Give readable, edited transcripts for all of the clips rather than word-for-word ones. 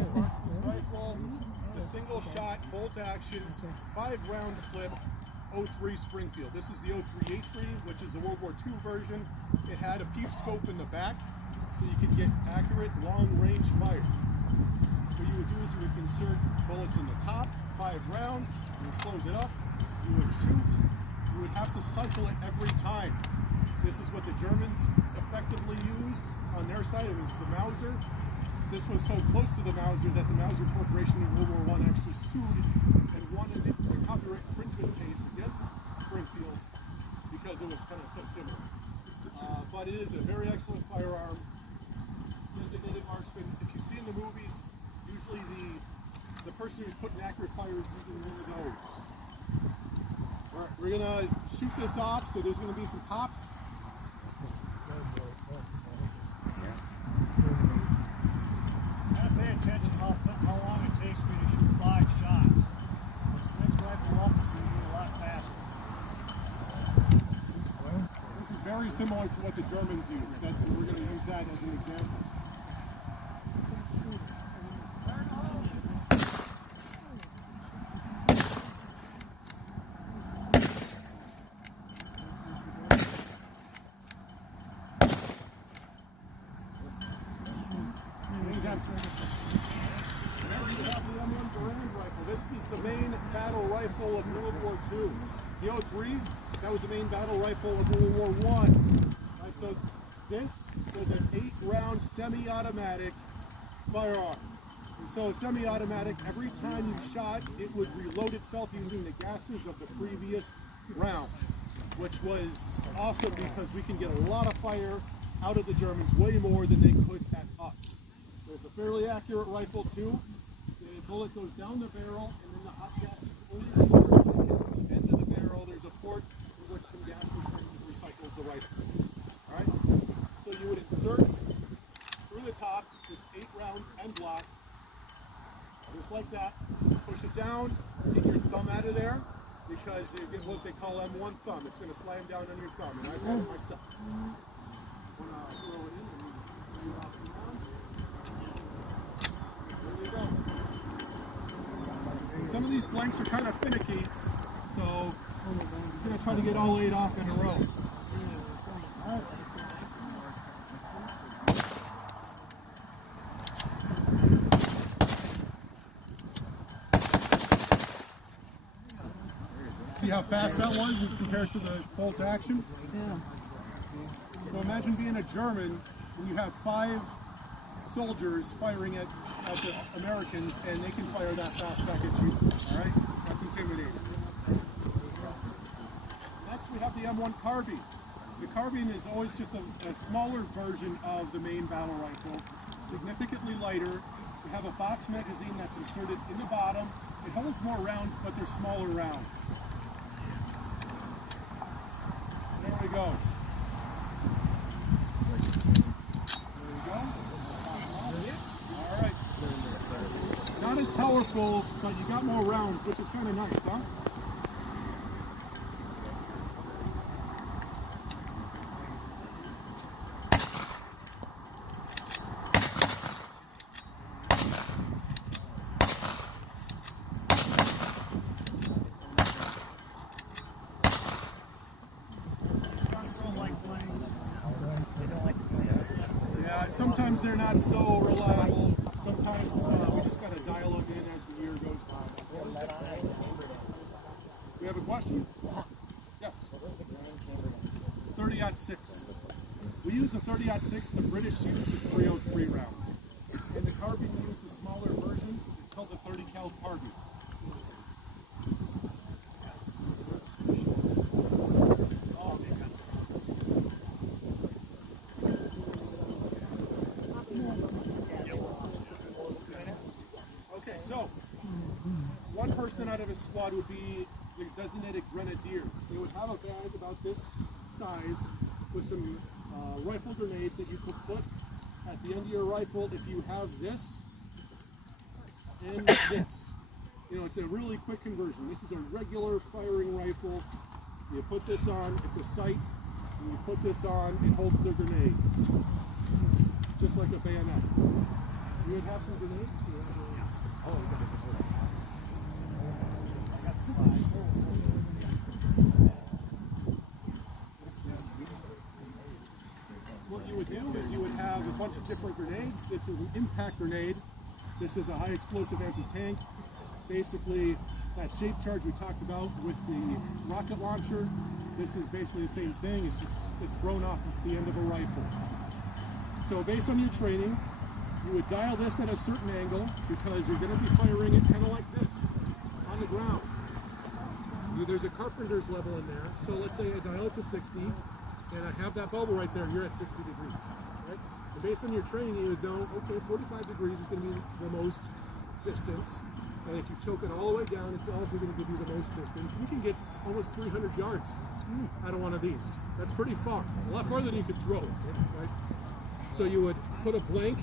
rifle, the single shot, bolt action, 5-round clip, 03 Springfield. This is the 03 8.3, which is the World War II version. It had a peep scope in the back, so you could get accurate long-range fire. What you would do is you would insert bullets in the top, 5 rounds, you would close it up, you would shoot, you would have to cycle it every time. This is what the Germans effectively used on their side. It was the Mauser. This was so close to the Mauser that the Mauser Corporation in World War I actually sued and wanted a copyright infringement case against Springfield because it was kind of so similar. But it is a very excellent firearm. Designated marksman. If you see in the movies, usually the person who's putting accurate fire is using one of those. All right, we're gonna shoot this off, so there's gonna be some pops. Pay attention how long it takes me to shoot 5 shots. This next rifle up is going to be a lot faster. This is very similar to what the Germans use. We're going to use that as an example. This is the main battle rifle of World War II. The 03, that was the main battle rifle of World War I. Right, so this was an 8-round semi-automatic firearm. And so semi-automatic, every time you shot, it would reload itself using the gases of the previous round, which was awesome because we can get a lot of fire out of the Germans, way more than they could at us. It's a fairly accurate rifle too. The bullet goes down the barrel, and then the hot gases only return when it hits the end of the barrel. There's a port in which some gas recycles the rifle. All right. So you would insert through the top this 8-round end block, just like that. Push it down. Get your thumb out of there because you get what they call M1 thumb. It's going to slam down on your thumb, and I've had it myself. So now I'll throw it in and you off some rounds. There you go. Some of these blanks are kind of finicky, so I'm going to try to get all 8 off in a row. See how fast that was as compared to the bolt action? Yeah. So imagine being a German when you have 5 soldiers firing at the Americans, and they can fire that fast back at you. All right, that's intimidating. Next, we have the M1 carbine. The carbine is always just a smaller version of the main battle rifle, significantly lighter. We have a box magazine that's inserted in the bottom. It holds more rounds, but they're smaller rounds. There we go. Not as powerful, but you got more rounds, which is kind of nice, huh? Yeah, sometimes they're not so reliable. Sometimes we just got to dial them in as the year goes by. We have a question? Yes. 30-06. We use a 30-06. The British use the 303 rounds. And the carbine we use a smaller version. It's called the 30 cal carbine. So, one person out of a squad would be the designated grenadier. They would have a bag about this size with some rifle grenades that you could put at the end of your rifle if you have this and this. You know, it's a really quick conversion. This is a regular firing rifle. You put this on, it's a sight. When you put this on, it holds the grenade. Just like a bayonet. You would have some grenades? Oh, you got it. I got the 5. What you would do is you would have a bunch of different grenades. This is an impact grenade. This is a high explosive anti-tank. Basically, that shape charge we talked about with the rocket launcher, this is basically the same thing. It's thrown off the end of a rifle. So based on your training, you would dial this at a certain angle because you're going to be firing it kind of like this, on the ground. There's a carpenter's level in there. So let's say I dial it to 60, and I have that bubble right there, you're at 60 degrees. Right? And based on your training, you would know, okay, 45 degrees is going to be the most distance. And if you choke it all the way down, it's also going to give you the most distance. You can get almost 300 yards out of one of these. That's pretty far. A lot farther than you could throw it. Right? So you would put a blank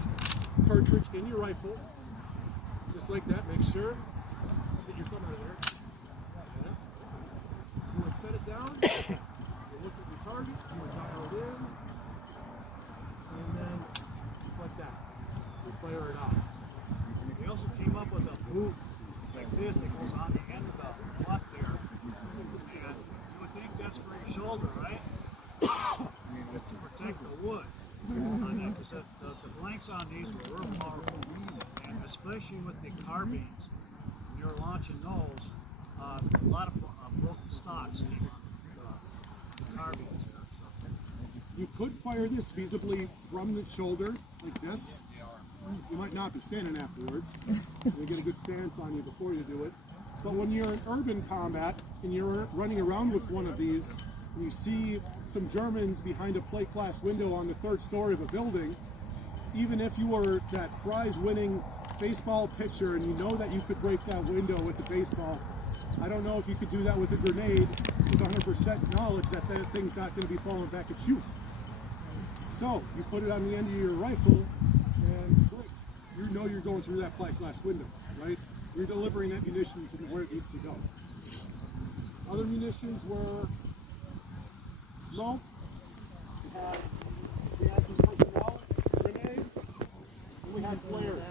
cartridge in your rifle, just like that. Make sure that your thumb out of there. Yeah. You would set it down. You look at your target. You would dial it in, and then just like that, you fire it off. We also came up with a boot like this that goes on the end of the butt there. And you would think that's for your shoulder, right? Just to protect the wood on that, because the blanks on these were real powerful. And especially with the carbines, when you're launching those, a lot of broken stocks came on the carbines there. So. You could fire this feasibly from the shoulder, like this. You might not be standing afterwards. You get a good stance on you before you do it. But when you're in urban combat and you're running around with one of these, and you see some Germans behind a plate glass window on the 3rd story of a building, even if you were that prize-winning baseball pitcher and you know that you could break that window with the baseball, I don't know if you could do that with a grenade with 100% knowledge that that thing's not going to be falling back at you. So you put it on the end of your rifle, and you know you're going through that plate glass window, right? You're delivering that munition to where it needs to go. Other munitions were smoke. We had some personnel, grenade, and we had flares.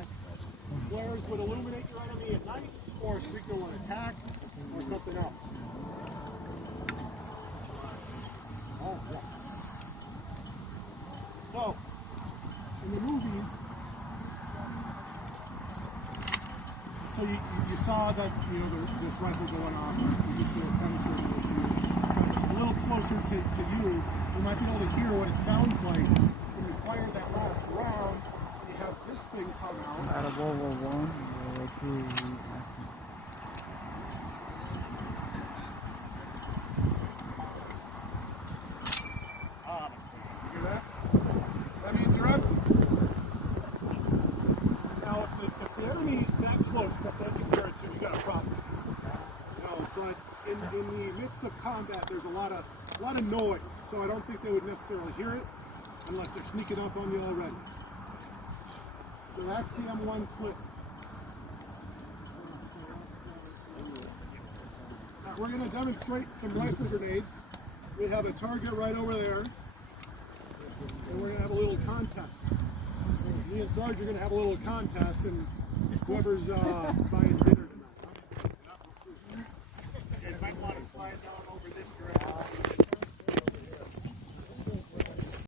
Flares would illuminate your enemy at night, or signal an attack, or something else. Oh, yeah. So, in the movies, so you saw that, you know, this rifle going off, just to demonstrate it to you. A little closer to you, you might be able to hear what it sounds like when you fire that last round, and you have this thing come out. Out of World War I, World War II. You hear that? That means you're empty. Now, if the enemy's that close that they can hear it to, you got a problem. You know, but in the midst of combat, there's a lot of noise, so I don't think they would necessarily hear it unless they're sneaking up on you already. So that's the M1 clip. Now we're going to demonstrate some rifle grenades. We have a target right over there, and we're going to have a little contest. Me and Sarge are going to have a little contest, and whoever's buying dinner tonight. You might want to slide down over this direction.